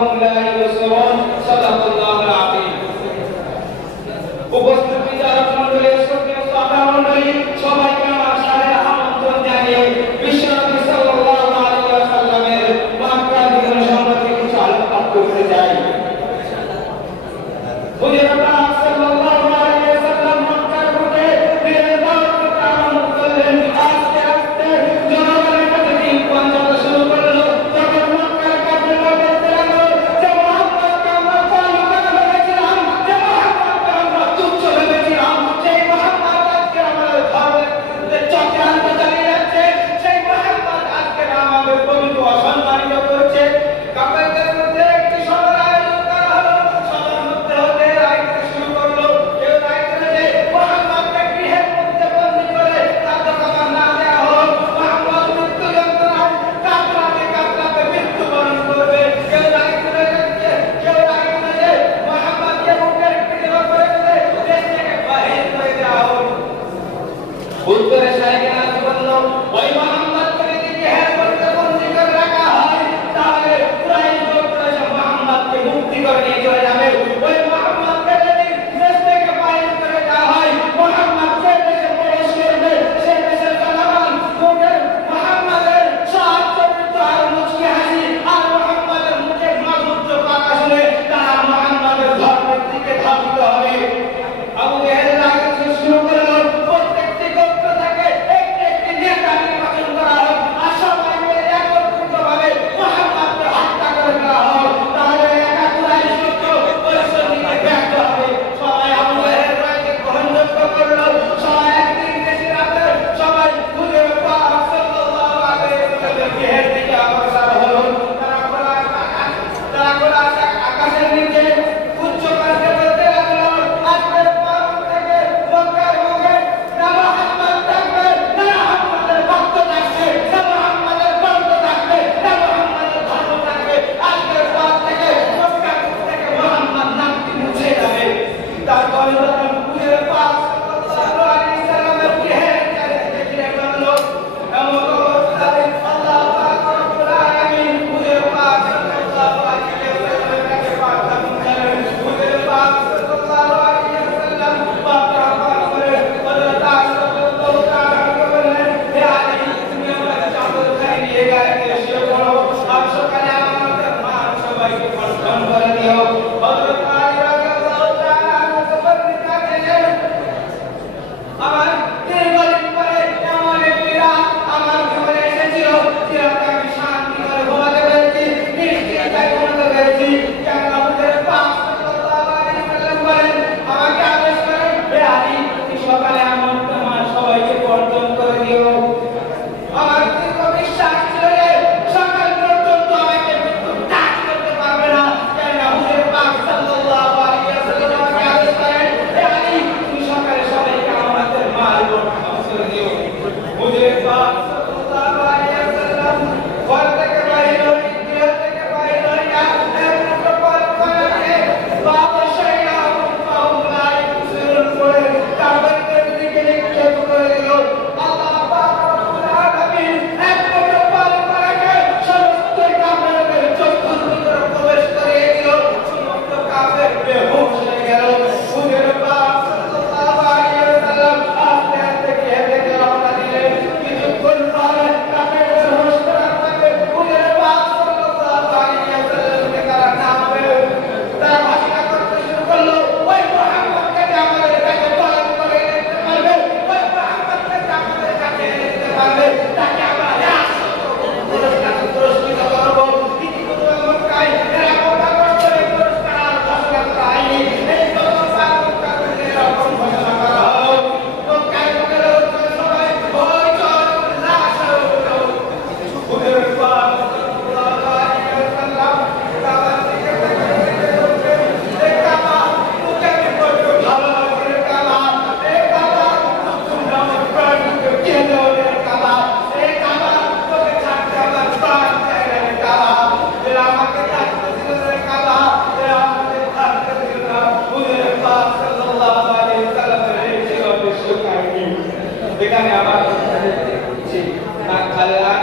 وهم لا يبصرون صدق الله العظيم উপস্থিত বিচারক মণ্ডলী শ্রদ্ধেয় শ্রোতা মণ্ডলী সবাইকে আমার সাদর আমন্ত্রণ জানিয়ে বিশ্বনবী সাল্লাল্লাহু আলাইহি ওয়াসাল্লামের মক্কা জীবন সম্পর্কে কিছু আলোকপাত করতে চাই। হুজুর পাক সাল্লাল্লাহু আলাইহি ওয়াসাল্লাম মক্কার বুকে দিনের দাওয়াত আরম্ভ করলেন। আস্তে আস্তে জনগণের কাছে দিন পৌঁছাতে শুরু করলো। তখন মক্কার কাফেররা বলতে লাগলো যে মুহাম্মদকে আমরা ফলো করে ভেবেছিলাম, যে মুহাম্মদকে আমরা তুচ্ছ ভেবেছিলাম, সেই মুহাম্মদ আজকে আমাদের ধর্মের চক্রান্ত চালিয়ে যাচ্ছে, সেই মুহাম্মদ আজকে আমাদের পবিত্র অসম্মানিত করছে। কাফেরদের মধ্যে একটি সভার আয়োজন করা হলো। সভার মধ্যে হতে রাইতে শুরু করলো। কেউ রাইতে যে মুহাম্মদকে গৃহের মধ্যে বন্দী করে তাকে খাবার না দেওয়া হোক, মুহাম্মদ মৃত্যু যন্ত্রণায় কাতরাতে কাতরাতে মৃত্যুবরণ করবে। কেউ রাইতে যে মুহাম্মদকে বুকের পিঠে করে দেবে, দেশ থেকে বাহির করে দেওয়া হোক। উত্তরে শাহেখে নাজ বলল, ওই মুহাম্মদকে যদি গৃহের মধ্যে বন্দী করে রাখা হয় তাহলে কুরাইশ গোত্র এসে মুহাম্মদকে মুক্তি করে নিয়ে চলে যাবে। ওই মুহাম্মদকে যদি দেশ থেকে বাহির করে দেওয়া হয়, মুহাম্মদ যে দেশে প্রবেশ করবে সে দেশের জনগণ মুহাম্মদের সাত চরিত্র আর মুচকি হাসি আর মুহাম্মদের মুখে মাধুর্য কথা শুনে তারা মুহাম্মদের ধর্মের দিকে ধাবিত হবে। আবু জেহেল রাজনীতি শুরু করলো। প্রত্যেকটি গোত্র থেকে একটি একটি নেতা নির্বাচন করা হোক আর সবাই মিলে একত্রিতভাবে মুহাম্মদকে হত্যা করে দেওয়া হোক, তাহলে একা কুরাইশ গোত্র পরিশ্রম নিতে ব্যর্থ হবে। সবাই আবু জেহেল রায়কে গ্রহণযোগ্য করলো। সবাই একদিন দেশে রাতে সবাই হুজুর পাক সাল্লাল্লাহু আলাইহি ওয়াসাল্লামের গৃহের দিকে অগ্রসর হলো। তারা খোলা আকাশের নিচে উচ্চ কণ্ঠে বলতে লাগলো, আজকের পর থেকে মক্কার বুকে না মুহাম্মদ থাকবে, না মুহাম্মদের ভক্ত থাকবে, না মুহাম্মদের বন্ধু থাকবে, না মুহাম্মদের ধর্ম থাকবে। আজকের পর থেকে মক্কার বুক থেকে মুহাম্মদ নামটি মুছে যাবে। তারপরে হুজুর পাক সাল্লাল্লাহু আলাইহি ওয়াসাল্লামের গৃহের চারিদিকে ঘিরে ফেললো। এমন অবস্থায় আল্লাহ পাক রব্বুল আলামিন হুজুর পাক সাল্লাল্লাহু আলাইহি ওয়াসাল্লামের কাছে প্রার্থনা করলেন। হুজুর পাক সাল্লাল্লাহু আলাইহি ওয়াসাল্লাম প্রার্থনা করে হযরত আয়েশা রাদিয়াল্লাহু তাআলা বললেন, হে আলী, তুমি আমাকে চাদর গায়ে নিয়ে গায়ে শুয়ে পড়ো, আর সকালে আমাকে মান সবাইকে প্রস্থান করে দিও। হযরত আলী রাদিয়াল্লাহু তাআলা আমাকে বর্ণিত করেন, আমার দীর্ঘদিন পরে এমন একটি রাত আমার জীবনে এসেছিল, যে রাতে আমি শান্তি করে ঘুমাতে পেরেছি, নিশ্চিন্তায় ঘুমাতে পেরেছি। কেননা হুজুর পাক সাল্লাল্লাহু আলাইহি ওয়াসাল্লাম বলেন, আমাকে আদেশ করেন, হে আলী, তুমি সকালে আমার তোমার সবাইকে বর্জন করে দিও। আমার দীর্ঘ বিশ্বাস ছিল যে সকাল পর্যন্ত আমাকে মৃত্যু টাচ করতে পারবে না। কেননা হুজুর পাক সাল্লাল্লাহু আলাইহি ওয়াসাল্লাম আমাকে আদেশ করেন, হে আলী, তুমি সকালে সবাইকে আমাদের মাল ধ্বংস করে দিও। হুজুর পাক সাল্লাল্লাহু আলাইহি ওয়াসাল্লাম ঘর থেকে বাইরে হয়ে গৃহ থেকে বাইরে হয়ে এমন পথ করে বাবা শাইয়াম পাউলাই শুরু করে কাবারের দিকে নিক্ষেপ করে দিল। আল্লাহ পাক রব্বুল আলামিন এমন পথ করে সমস্ত কাফেরদের চক্ষুর ভিতরে প্রবেশ করিয়ে দিল। সমস্ত কাফের বেহুশ হয়ে গেল। হুজুর পাক সাল্লাল্লাহু আলাইহি ওয়াসাল্লাম আস্তে আস্তে গৃহ থেকে রওনা দিলেন। কিছুক্ষণ পরে কাফেরদের হুঁশ ফেরার আগে হুজুর পাক সাল্লাল্লাহু আলাইহি ওয়াসাল্লামকে তারা নাম পেল। তারা ঘোষণা করতে শুরু করলো, ওই মুহাম্মদকে যে আমাদের কাছে তলব করে নিতে পারবে, ওই মুহাম্মদকে যে আমাদের কাছে এনে দিতে পারবে, তাকে আমরা পুরস্কৃত করবো। ইতিপূর্বে মক্কায় এরকম পুরস্কার আর ঘোষণা করা হয়নি। এই প্রথমবার মক্কা থেকে এরকম ঘোষণা করা হলো। মক্কায় ঢুকে সবাই ভয় চল উল্লাস হলো। হুজুর পাক সাল্লাল্লাহু আলাইহি ওয়াসাল্লাম কাবার দিকে এই কাবা মুখে বড় ভালো লাগে কাবা, এই কাবা নতুন নামের প্রাণীকে কেঁদে ওঠে কাবা, এই কাবা তোকে ছাড়তে আমার প্রাণ চাই না কাবা, এরা আমাকে থাকতে দিল না কাবা, এরা আমাকে থাকতে দিল না। হুজুর পাক সাল্লাল্লাহু আলাইহি ওয়াসাল্লামের এই ছিল বিশ্ব কাহিনী। এখানে আবার না খালা